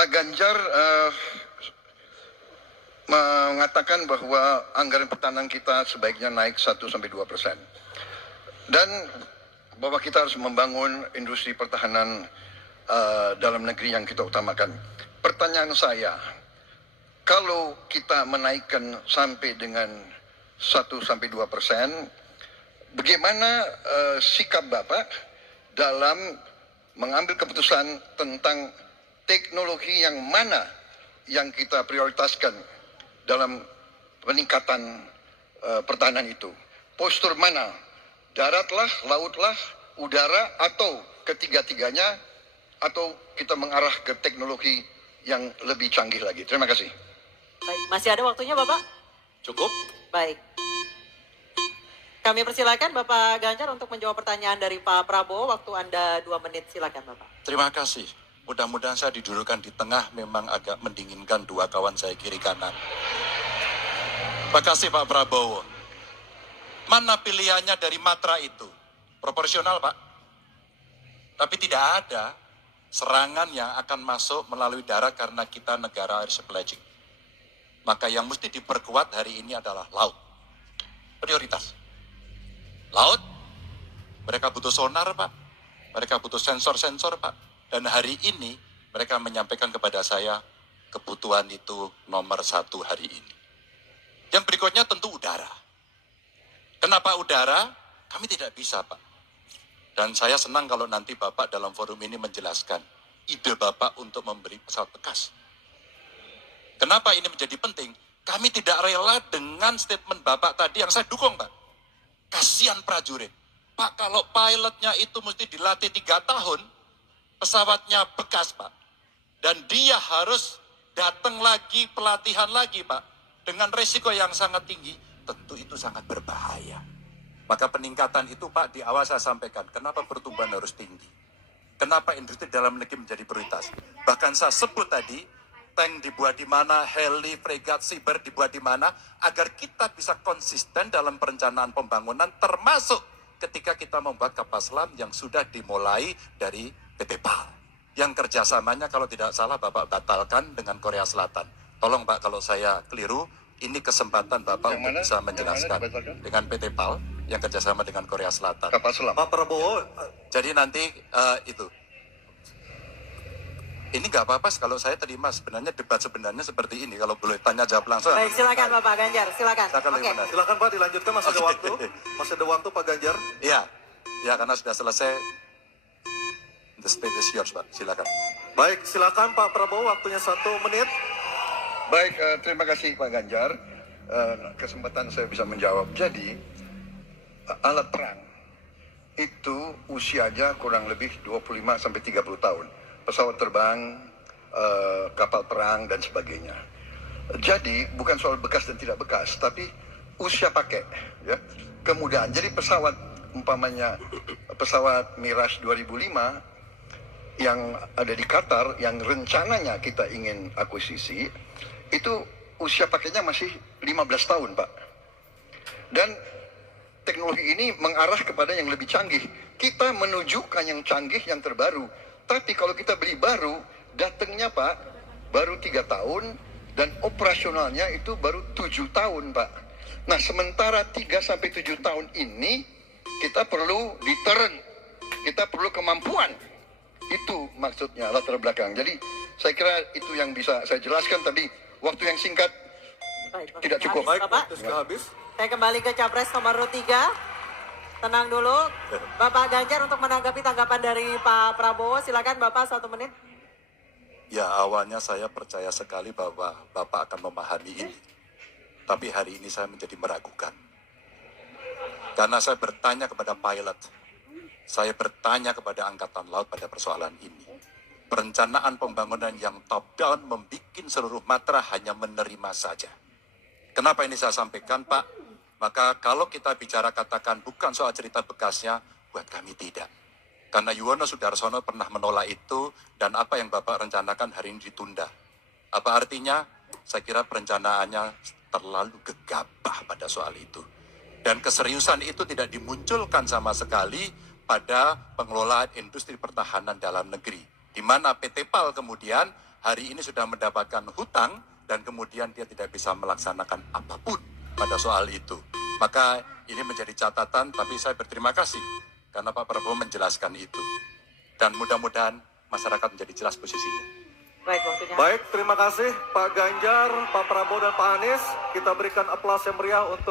Pak Ganjar mengatakan bahwa anggaran pertahanan kita sebaiknya naik 1-2%. Dan bahwa kita harus membangun industri pertahanan dalam negeri yang kita utamakan. Pertanyaan saya, kalau kita menaikkan sampai dengan 1-2%, bagaimana sikap Bapak dalam mengambil keputusan tentang teknologi yang mana yang kita prioritaskan dalam peningkatan pertahanan itu? Postur mana? Daratlah, lautlah, udara, atau ketiga-tiganya, atau kita mengarah ke teknologi yang lebih canggih lagi? Terima kasih. Baik, masih ada waktunya Bapak? Cukup? Baik. Kami persilakan Bapak Ganjar untuk menjawab pertanyaan dari Pak Prabowo. Waktu Anda 2 menit, silakan Bapak. Terima kasih. Mudah-mudahan saya didudukkan di tengah, memang agak mendinginkan dua kawan saya kiri kanan. Terima kasih Pak Prabowo. Mana pilihannya dari matra itu? Proporsional Pak. Tapi tidak ada serangan yang akan masuk melalui darat karena kita negara air pledging. Maka yang mesti diperkuat hari ini adalah laut. Prioritas. Laut, mereka butuh sonar Pak. Mereka butuh sensor-sensor Pak. Dan hari ini mereka menyampaikan kepada saya kebutuhan itu nomor 1 hari ini. Yang berikutnya tentu udara. Kenapa udara? Kami tidak bisa Pak. Dan saya senang kalau nanti Bapak dalam forum ini menjelaskan ide Bapak untuk memberi pesawat bekas. Kenapa ini menjadi penting? Kami tidak rela dengan statement Bapak tadi yang saya dukung Pak. Kasihan prajurit. Pak, kalau pilotnya itu mesti dilatih 3 tahun, pesawatnya bekas Pak. Dan dia harus datang lagi, pelatihan lagi Pak. Dengan resiko yang sangat tinggi, tentu itu sangat berbahaya. Maka peningkatan itu Pak, di awal saya sampaikan, kenapa pertumbuhan harus tinggi? Kenapa industri dalam negeri menjadi prioritas? Bahkan saya sebut tadi, tank dibuat di mana, heli, fregat, cyber dibuat di mana, agar kita bisa konsisten dalam perencanaan pembangunan, termasuk ketika kita membuat kapal selam yang sudah dimulai dari PT PAL. Yang kerjasamanya kalau tidak salah Bapak batalkan dengan Korea Selatan. Tolong Pak, kalau saya keliru, ini kesempatan Bapak untuk bisa menjelaskan dengan PT PAL yang kerjasama dengan Korea Selatan. Kapal selam. Pak Prabowo, jadi nanti itu. Ini nggak apa-apa kalau saya terima, sebenarnya debat sebenarnya seperti ini, kalau boleh tanya jawab langsung. Baik, silakan Bapak Ganjar, silakan. Oke. Silakan Pak, dilanjutkan, masih ada waktu. Masih ada waktu Pak Ganjar. Iya, ya karena sudah selesai. The stage is yours Pak, silakan. Baik, silakan Pak Prabowo, waktunya 1 menit. Baik, terima kasih Pak Ganjar. Kesempatan saya bisa menjawab. Jadi, alat perang itu usianya kurang lebih 25-30 tahun. Pesawat terbang, kapal perang, dan sebagainya. Jadi, bukan soal bekas dan tidak bekas, tapi usia pakai. Ya. Kemudahan. Jadi pesawat, umpamanya pesawat Mirage 2005, yang ada di Qatar, yang rencananya kita ingin akuisisi, itu usia pakainya masih 15 tahun, Pak. Dan teknologi ini mengarah kepada yang lebih canggih. Kita menunjukkan yang canggih, yang terbaru. Tapi kalau kita beli baru, datangnya Pak, baru 3 tahun, dan operasionalnya itu baru 7 tahun, Pak. Nah, sementara 3-7 tahun ini, kita perlu deterrent, kita perlu kemampuan. Itu maksudnya latar belakang. Jadi saya kira itu yang bisa saya jelaskan, tapi waktu yang singkat tidak cukup. Baik, Bapak, waktu sudah habis. saya kembali ke Capres nomor 3. Tenang dulu. Bapak Ganjar untuk menanggapi tanggapan dari Pak Prabowo. Silakan Bapak 1 menit. Ya, awalnya saya percaya sekali bahwa Bapak akan memahami ini. Tapi hari ini saya menjadi meragukan. Karena saya bertanya kepada pilot. Saya bertanya kepada Angkatan Laut pada persoalan ini. Perencanaan pembangunan yang top down membuat seluruh matra hanya menerima saja. Kenapa ini saya sampaikan, Pak? Maka kalau kita bicara katakan bukan soal cerita bekasnya, buat kami tidak. Karena Yuwono Sudarsono pernah menolak itu, dan apa yang Bapak rencanakan hari ini ditunda. Apa artinya? Saya kira perencanaannya terlalu gegabah pada soal itu. Dan keseriusan itu tidak dimunculkan sama sekali pada pengelolaan industri pertahanan dalam negeri. Di mana PT PAL kemudian hari ini sudah mendapatkan hutang dan kemudian dia tidak bisa melaksanakan apapun pada soal itu. Maka ini menjadi catatan, tapi saya berterima kasih karena Pak Prabowo menjelaskan itu. Dan mudah-mudahan masyarakat menjadi jelas posisinya. Baik, waktunya. Baik, terima kasih Pak Ganjar, Pak Prabowo, dan Pak Anies. Kita berikan aplaus yang meriah untuk